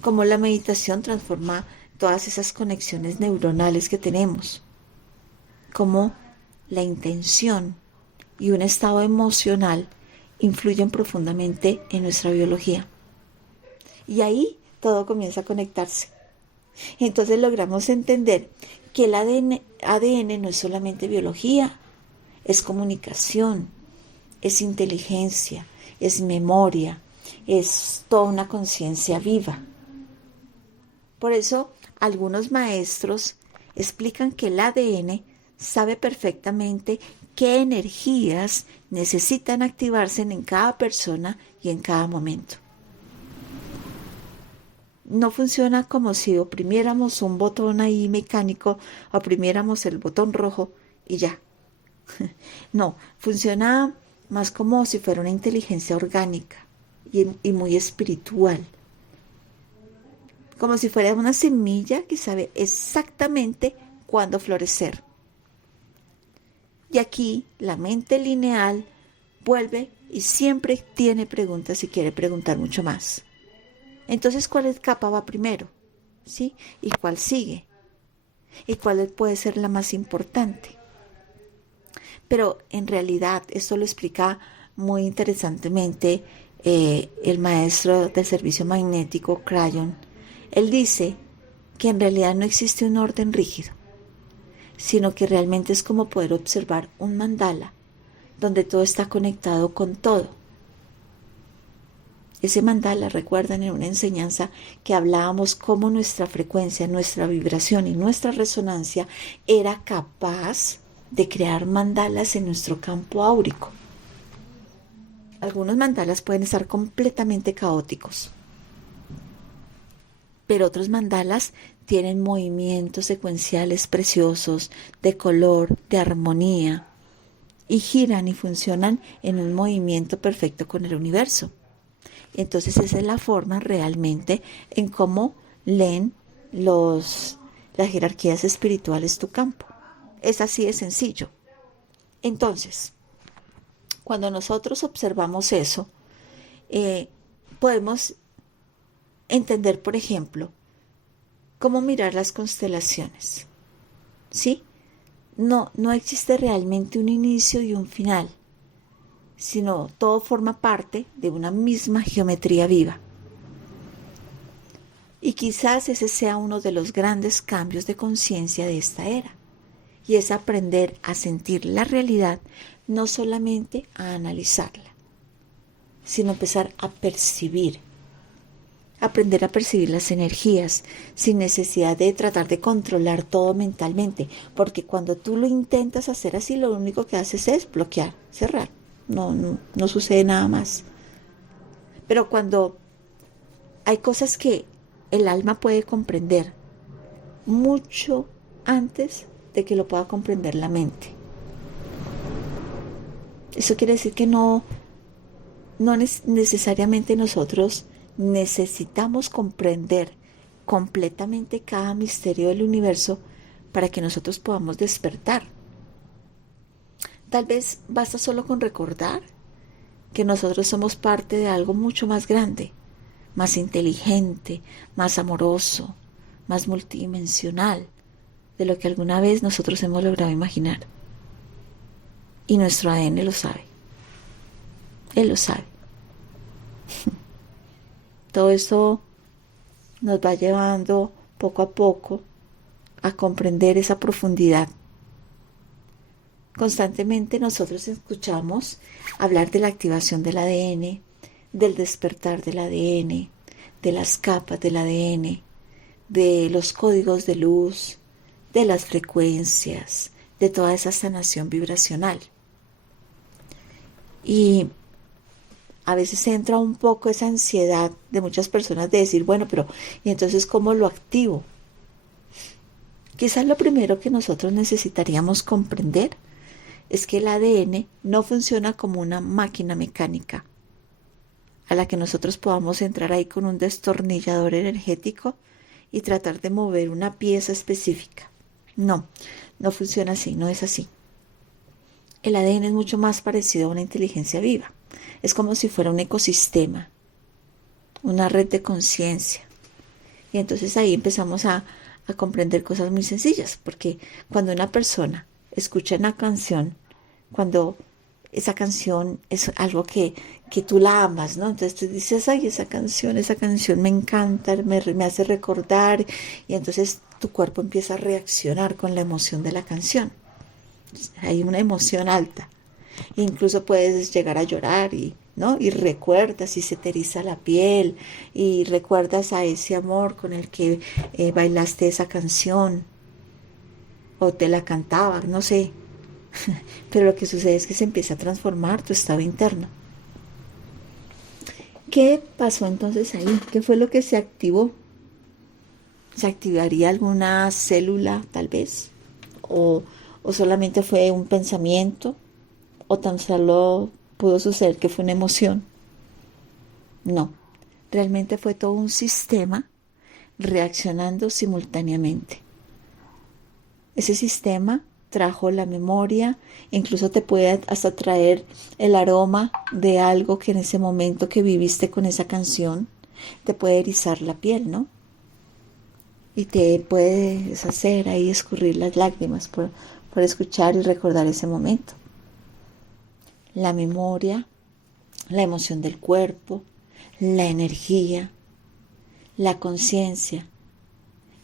cómo la meditación transforma todas esas conexiones neuronales que tenemos, cómo la intención y un estado emocional influyen profundamente en nuestra biología. Y ahí todo comienza a conectarse. Entonces logramos entender que el ADN no es solamente biología, es comunicación, es inteligencia, es memoria, es toda una conciencia viva. Por eso algunos maestros explican que el ADN sabe perfectamente qué energías necesitan activarse en cada persona y en cada momento. No funciona como si oprimiéramos un botón ahí mecánico, oprimiéramos el botón rojo y ya. No, funciona más como si fuera una inteligencia orgánica y muy espiritual. Como si fuera una semilla que sabe exactamente cuándo florecer. Y aquí la mente lineal vuelve y siempre tiene preguntas y quiere preguntar mucho más. Entonces, ¿cuál capa va primero? ¿Sí? ¿Y cuál sigue? ¿Y cuál puede ser la más importante? Pero en realidad esto lo explica muy interesantemente el maestro del servicio magnético, Crayon. Él dice que en realidad no existe un orden rígido, sino que realmente es como poder observar un mandala, donde todo está conectado con todo. Ese mandala, recuerdan en una enseñanza que hablábamos cómo nuestra frecuencia, nuestra vibración y nuestra resonancia era capaz de crear mandalas en nuestro campo áurico. Algunos mandalas pueden estar completamente caóticos, pero otros mandalas tienen movimientos secuenciales preciosos, de color, de armonía, y giran y funcionan en un movimiento perfecto con el universo. Entonces esa es la forma realmente en cómo leen las jerarquías espirituales tu campo. Es así de sencillo. Entonces, cuando nosotros observamos eso, podemos entender, por ejemplo, cómo mirar las constelaciones. ¿Sí? No existe realmente un inicio y un final, sino todo forma parte de una misma geometría viva. Y quizás ese sea uno de los grandes cambios de conciencia de esta era, y es aprender a sentir la realidad, no solamente a analizarla, sino empezar a percibir, aprender a percibir las energías sin necesidad de tratar de controlar todo mentalmente, porque cuando tú lo intentas hacer así, lo único que haces es bloquear, cerrar. No sucede nada más. Pero cuando hay cosas que el alma puede comprender mucho antes de que lo pueda comprender la mente. Eso quiere decir que no necesariamente nosotros necesitamos comprender completamente cada misterio del universo para que nosotros podamos despertar. Tal vez basta solo con recordar que nosotros somos parte de algo mucho más grande, más inteligente, más amoroso, más multidimensional de lo que alguna vez nosotros hemos logrado imaginar. Y nuestro ADN lo sabe. Él lo sabe. Todo esto nos va llevando poco a poco a comprender esa profundidad. Constantemente nosotros escuchamos hablar de la activación del ADN, del despertar del ADN, de las capas del ADN, de los códigos de luz, de las frecuencias, de toda esa sanación vibracional. Y a veces entra un poco esa ansiedad de muchas personas de decir, bueno, pero ¿y entonces cómo lo activo? Quizás lo primero que nosotros necesitaríamos comprender es que el ADN no funciona como una máquina mecánica a la que nosotros podamos entrar ahí con un destornillador energético y tratar de mover una pieza específica. No, no funciona así, no es así. El ADN es mucho más parecido a una inteligencia viva. Es como si fuera un ecosistema, una red de conciencia. Y entonces ahí empezamos a comprender cosas muy sencillas, porque cuando una persona escucha una canción, cuando esa canción es algo que tú la amas, ¿no? Entonces tú dices, ay, esa canción me encanta, me hace recordar, y entonces tu cuerpo empieza a reaccionar con la emoción de la canción. Hay una emoción alta. Incluso puedes llegar a llorar ¿no? Y recuerdas y se te eriza la piel y recuerdas a ese amor con el que bailaste esa canción o te la cantaba, no sé. Pero lo que sucede es que se empieza a transformar tu estado interno. ¿Qué pasó entonces ahí? ¿Qué fue lo que se activó? ¿Se activaría alguna célula tal vez? ¿O solamente fue un pensamiento? ¿O tan solo pudo suceder que fue una emoción? No, realmente fue todo un sistema reaccionando simultáneamente. Ese sistema trajo la memoria, incluso te puede hasta traer el aroma de algo que en ese momento que viviste con esa canción te puede erizar la piel, ¿no? Y te puedes hacer ahí escurrir las lágrimas por escuchar y recordar ese momento. La memoria, la emoción del cuerpo, la energía, la conciencia,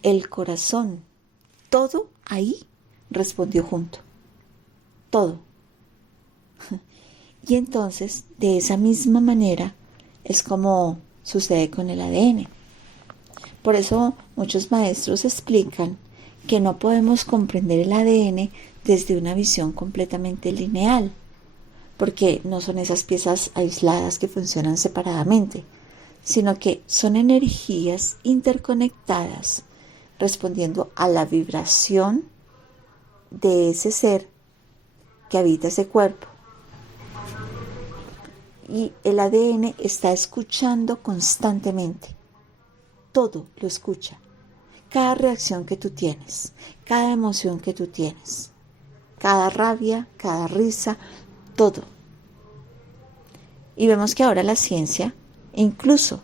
el corazón, todo ahí respondió junto. Todo. Y entonces, de esa misma manera, es como sucede con el ADN. Por eso muchos maestros explican que no podemos comprender el ADN desde una visión completamente lineal, porque no son esas piezas aisladas que funcionan separadamente, sino que son energías interconectadas respondiendo a la vibración de ese ser que habita ese cuerpo. Y el ADN está escuchando constantemente. Todo lo escucha. Cada reacción que tú tienes, cada emoción que tú tienes, cada rabia, cada risa, todo. Y vemos que ahora la ciencia incluso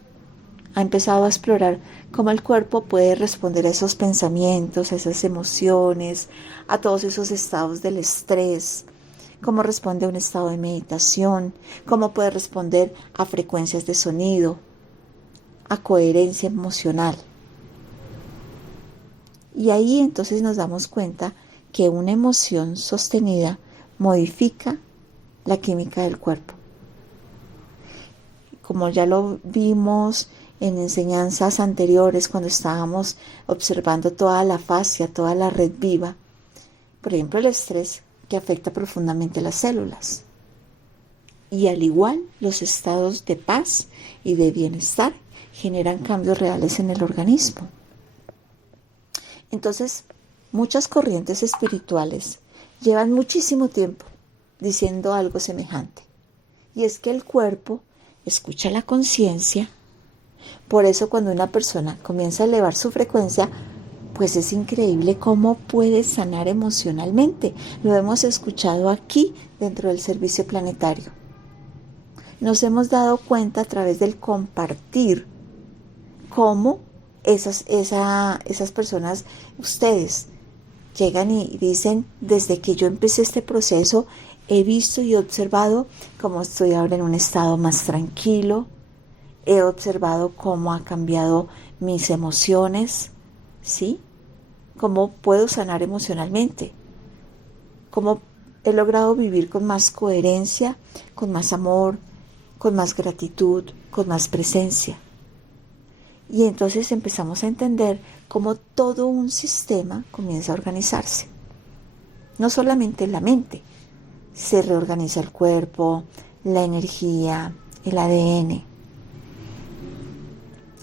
ha empezado a explorar cómo el cuerpo puede responder a esos pensamientos, a esas emociones, a todos esos estados del estrés, cómo responde a un estado de meditación, cómo puede responder a frecuencias de sonido, a coherencia emocional. Y ahí entonces nos damos cuenta que una emoción sostenida modifica la química del cuerpo. Como ya lo vimos en enseñanzas anteriores cuando estábamos observando toda la fascia, toda la red viva, por ejemplo el estrés que afecta profundamente las células. Y al igual los estados de paz y de bienestar generan cambios reales en el organismo. Entonces, muchas corrientes espirituales llevan muchísimo tiempo diciendo algo semejante. Y es que el cuerpo escucha la conciencia. Por eso cuando una persona comienza a elevar su frecuencia, pues es increíble cómo puede sanar emocionalmente. Lo hemos escuchado aquí dentro del servicio planetario. Nos hemos dado cuenta a través del compartir cómo esas personas, ustedes, llegan y dicen, desde que yo empecé este proceso, he visto y observado cómo estoy ahora en un estado más tranquilo, he observado cómo ha cambiado mis emociones, ¿sí? Cómo puedo sanar emocionalmente, cómo he logrado vivir con más coherencia, con más amor, con más gratitud, con más presencia. Y entonces empezamos a entender cómo todo un sistema comienza a organizarse. No solamente la mente, se reorganiza el cuerpo, la energía, el ADN.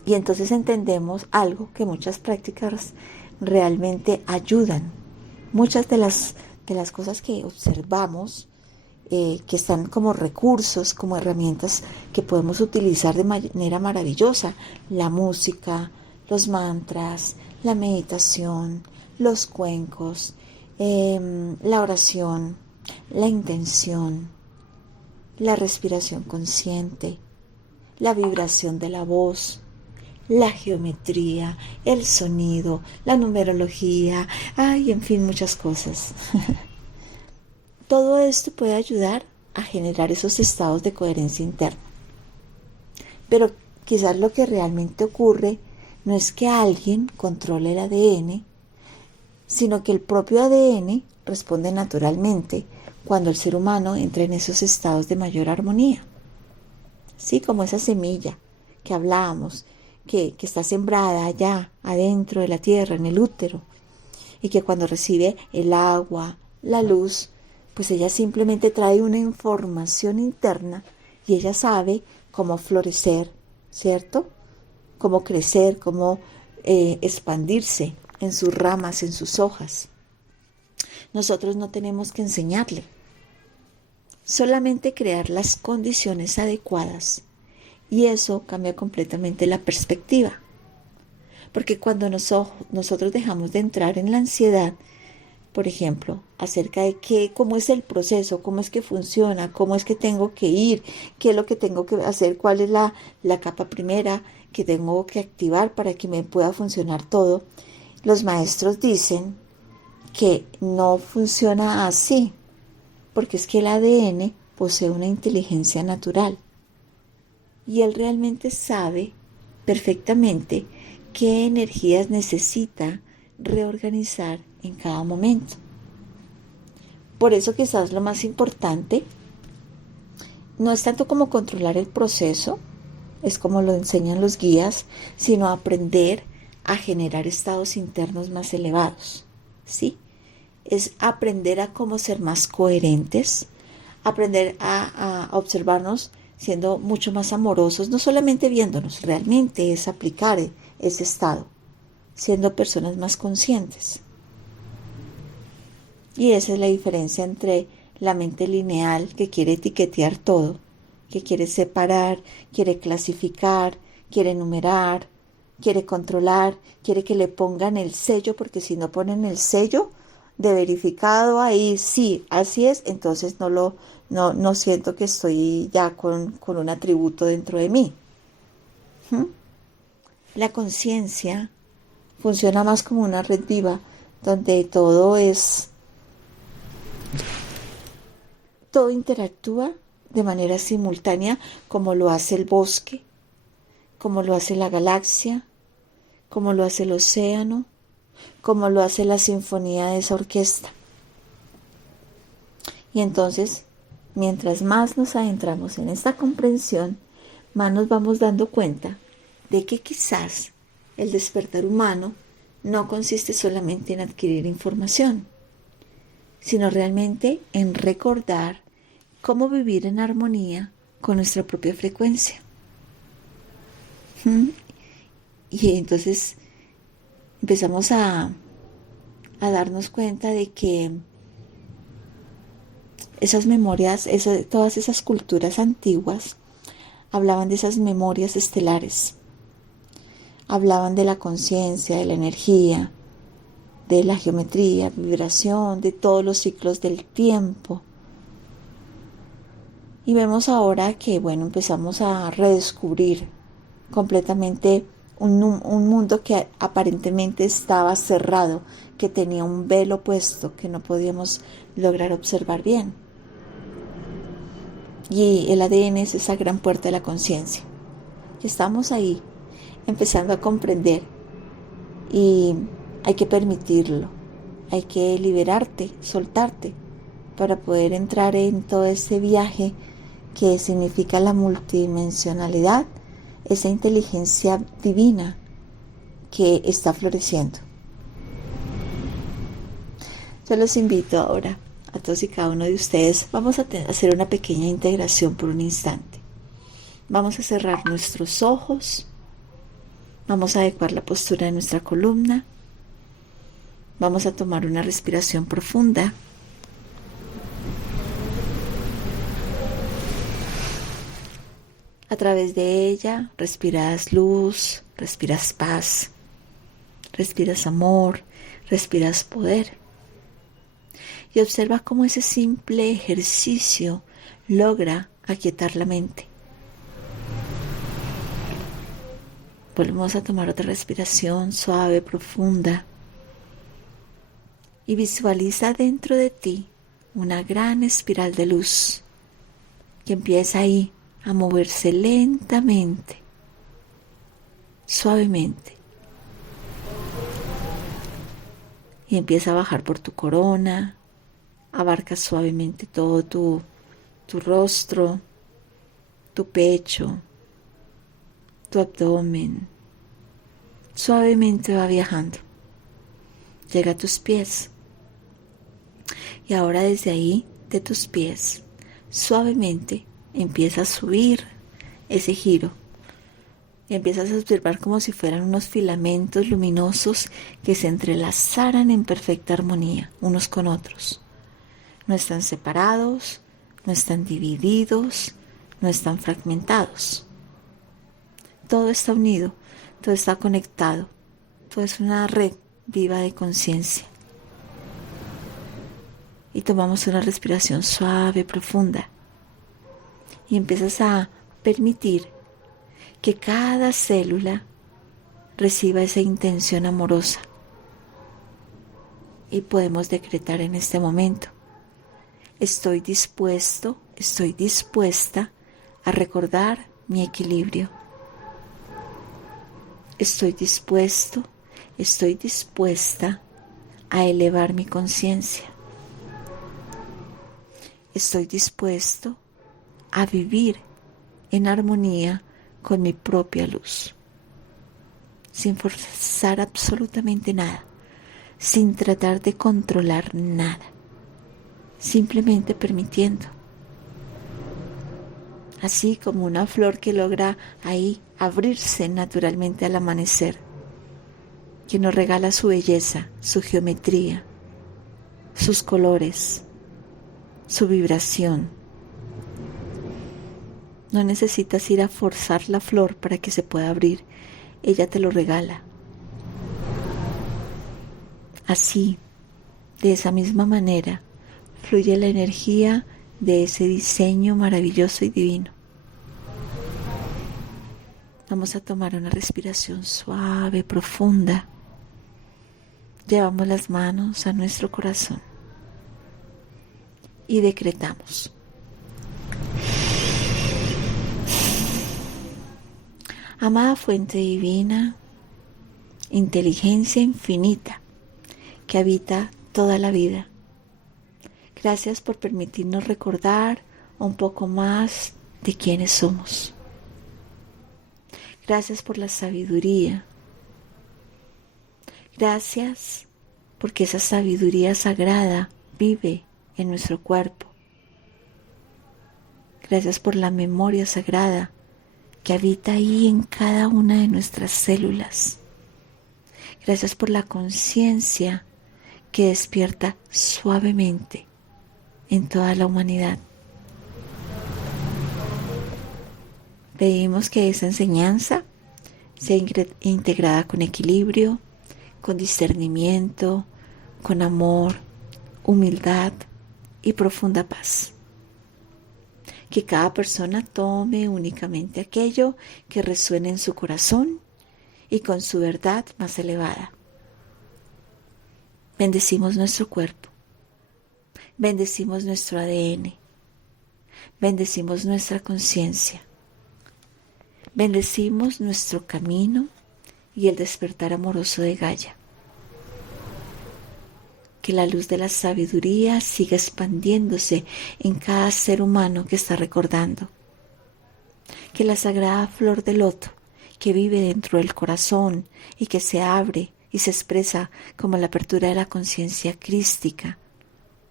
Y entonces entendemos algo que muchas prácticas realmente ayudan. Muchas de las cosas que observamos, que están como recursos, como herramientas que podemos utilizar de manera maravillosa, la música, los mantras, la meditación, los cuencos, la oración, la intención, la respiración consciente, la vibración de la voz, la geometría, el sonido, la numerología, en fin, muchas cosas. Todo esto puede ayudar a generar esos estados de coherencia interna. Pero quizás lo que realmente ocurre no es que alguien controle el ADN, sino que el propio ADN responde naturalmente cuando el ser humano entra en esos estados de mayor armonía. Sí, como esa semilla que hablábamos, que está sembrada allá adentro de la tierra, en el útero, y que cuando recibe el agua, la luz, pues ella simplemente trae una información interna y ella sabe cómo florecer, ¿cierto? Cómo crecer, cómo expandirse en sus ramas, en sus hojas. Nosotros no tenemos que enseñarle, solamente crear las condiciones adecuadas. Y eso cambia completamente la perspectiva. Porque cuando nosotros dejamos de entrar en la ansiedad, por ejemplo, acerca de cómo es el proceso, cómo es que funciona, cómo es que tengo que ir, qué es lo que tengo que hacer, cuál es la capa primera que tengo que activar para que me pueda funcionar todo, los maestros dicen que no funciona así, porque es que el ADN posee una inteligencia natural. Y él realmente sabe perfectamente qué energías necesita reorganizar en cada momento. Por eso quizás lo más importante no es tanto como controlar el proceso, es como lo enseñan los guías, sino aprender a generar estados internos más elevados, ¿sí? Es aprender a cómo ser más coherentes, aprender a observarnos siendo mucho más amorosos, no solamente viéndonos, realmente es aplicar ese estado, siendo personas más conscientes. Y esa es la diferencia entre la mente lineal, que quiere etiquetear todo, que quiere separar, quiere clasificar, quiere enumerar, quiere controlar, quiere que le pongan el sello, porque si no ponen el sello de verificado ahí, sí, así es, entonces no siento que estoy ya con un atributo dentro de mí. La conciencia funciona más como una red viva, donde todo interactúa de manera simultánea, como lo hace el bosque, como lo hace la galaxia, como lo hace el océano, como lo hace la sinfonía de esa orquesta. Y entonces, mientras más nos adentramos en esta comprensión, más nos vamos dando cuenta de que quizás el despertar humano no consiste solamente en adquirir información, sino realmente en recordar cómo vivir en armonía con nuestra propia frecuencia. Y entonces empezamos a darnos cuenta de que esas memorias, todas esas culturas antiguas hablaban de esas memorias estelares, hablaban de la conciencia, de la energía, de la geometría, vibración, de todos los ciclos del tiempo. Y vemos ahora que, empezamos a redescubrir completamente un mundo que aparentemente estaba cerrado, que tenía un velo puesto, que no podíamos lograr observar bien. Y el ADN es esa gran puerta de la conciencia. Y estamos ahí, empezando a comprender. Y hay que permitirlo, hay que liberarte, soltarte, para poder entrar en todo ese viaje que significa la multidimensionalidad, esa inteligencia divina que está floreciendo. Yo los invito ahora a todos y cada uno de ustedes. Vamos a hacer una pequeña integración por un instante. Vamos a cerrar nuestros ojos. Vamos a adecuar la postura de nuestra columna. Vamos a tomar una respiración profunda. A través de ella respiras luz, respiras paz, respiras amor, respiras poder. Y observa cómo ese simple ejercicio logra aquietar la mente. Volvemos a tomar otra respiración suave, profunda. Y visualiza dentro de ti una gran espiral de luz que empieza ahí a moverse lentamente, suavemente. Y empieza a bajar por tu corona, abarca suavemente todo tu rostro, tu pecho, tu abdomen. Suavemente va viajando. Llega a tus pies. Y ahora desde ahí, de tus pies, suavemente empieza a subir ese giro. Y empiezas a observar como si fueran unos filamentos luminosos que se entrelazaran en perfecta armonía unos con otros. No están separados, no están divididos, no están fragmentados. Todo está unido, todo está conectado, todo es una red viva de conciencia. Y tomamos una respiración suave, profunda. Y empiezas a permitir que cada célula reciba esa intención amorosa. Y podemos decretar en este momento: estoy dispuesto, estoy dispuesta a recordar mi equilibrio. Estoy dispuesto, estoy dispuesta a elevar mi conciencia. Estoy dispuesto a vivir en armonía con mi propia luz, sin forzar absolutamente nada, sin tratar de controlar nada, simplemente permitiendo. Así como una flor que logra ahí abrirse naturalmente al amanecer, que nos regala su belleza, su geometría, sus colores, su vibración. No necesitas ir a forzar la flor para que se pueda abrir, ella te lo regala. Así, de esa misma manera, fluye la energía de ese diseño maravilloso y divino. Vamos a tomar una respiración suave, profunda. Llevamos las manos a nuestro corazón y decretamos: amada fuente divina, inteligencia infinita que habita toda la vida, gracias por permitirnos recordar un poco más de quiénes somos. Gracias por la sabiduría. Gracias porque esa sabiduría sagrada vive en nuestro cuerpo. Gracias por la memoria sagrada que habita ahí en cada una de nuestras células. Gracias por la conciencia que despierta suavemente en toda la humanidad. Pedimos que esa enseñanza sea integrada con equilibrio, con discernimiento, con amor, humildad y profunda paz. Que cada persona tome únicamente aquello que resuene en su corazón y con su verdad más elevada. Bendecimos nuestro cuerpo, bendecimos nuestro ADN, bendecimos nuestra conciencia, bendecimos nuestro camino y el despertar amoroso de Gaia. Que la luz de la sabiduría siga expandiéndose en cada ser humano que está recordando. Que la sagrada flor de loto que vive dentro del corazón y que se abre y se expresa como la apertura de la conciencia crística,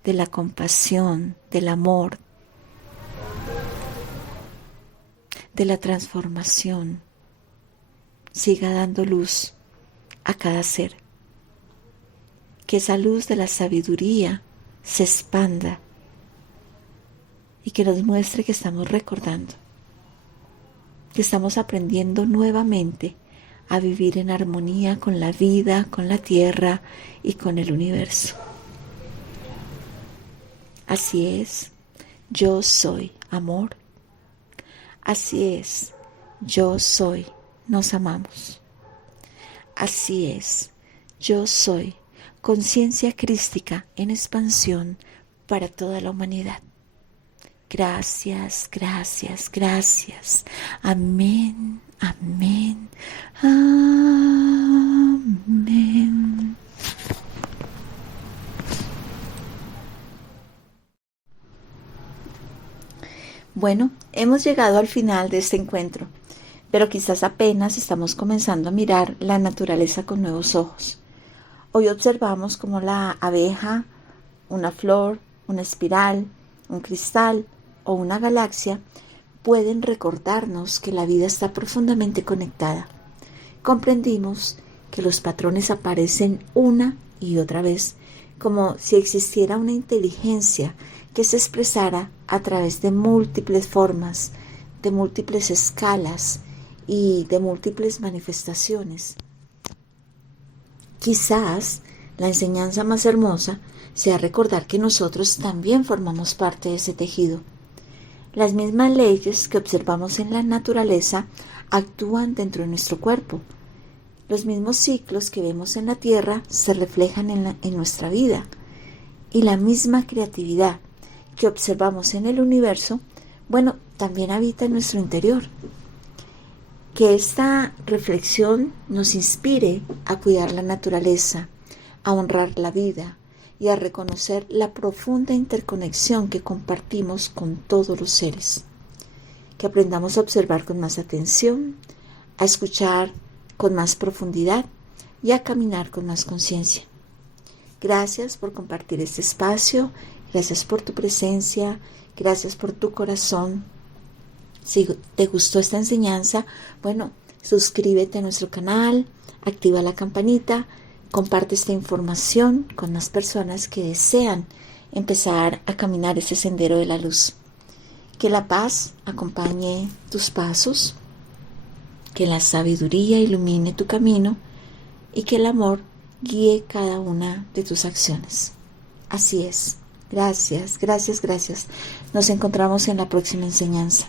de la compasión, del amor, de la transformación, siga dando luz a cada ser. Que esa luz de la sabiduría se expanda y que nos muestre que estamos recordando, que estamos aprendiendo nuevamente a vivir en armonía con la vida, con la tierra y con el universo. Así es, yo soy amor. Así es, yo soy, nos amamos. Así es, yo soy conciencia crística en expansión para toda la humanidad. Gracias, gracias, gracias. Amén, amén, amén. Bueno, hemos llegado al final de este encuentro, pero quizás apenas estamos comenzando a mirar la naturaleza con nuevos ojos. Hoy observamos cómo la abeja, una flor, una espiral, un cristal o una galaxia pueden recordarnos que la vida está profundamente conectada. Comprendimos que los patrones aparecen una y otra vez, como si existiera una inteligencia que se expresara a través de múltiples formas, de múltiples escalas y de múltiples manifestaciones. Quizás la enseñanza más hermosa sea recordar que nosotros también formamos parte de ese tejido. Las mismas leyes que observamos en la naturaleza actúan dentro de nuestro cuerpo. Los mismos ciclos que vemos en la tierra se reflejan en nuestra vida. Y la misma creatividad que observamos en el universo, también habita en nuestro interior. Que esta reflexión nos inspire a cuidar la naturaleza, a honrar la vida y a reconocer la profunda interconexión que compartimos con todos los seres. Que aprendamos a observar con más atención, a escuchar con más profundidad y a caminar con más conciencia. Gracias por compartir este espacio, gracias por tu presencia, gracias por tu corazón. Si te gustó esta enseñanza, suscríbete a nuestro canal, activa la campanita, comparte esta información con más personas que desean empezar a caminar ese sendero de la luz. Que la paz acompañe tus pasos, que la sabiduría ilumine tu camino y que el amor guíe cada una de tus acciones. Así es. Gracias, gracias, gracias. Nos encontramos en la próxima enseñanza.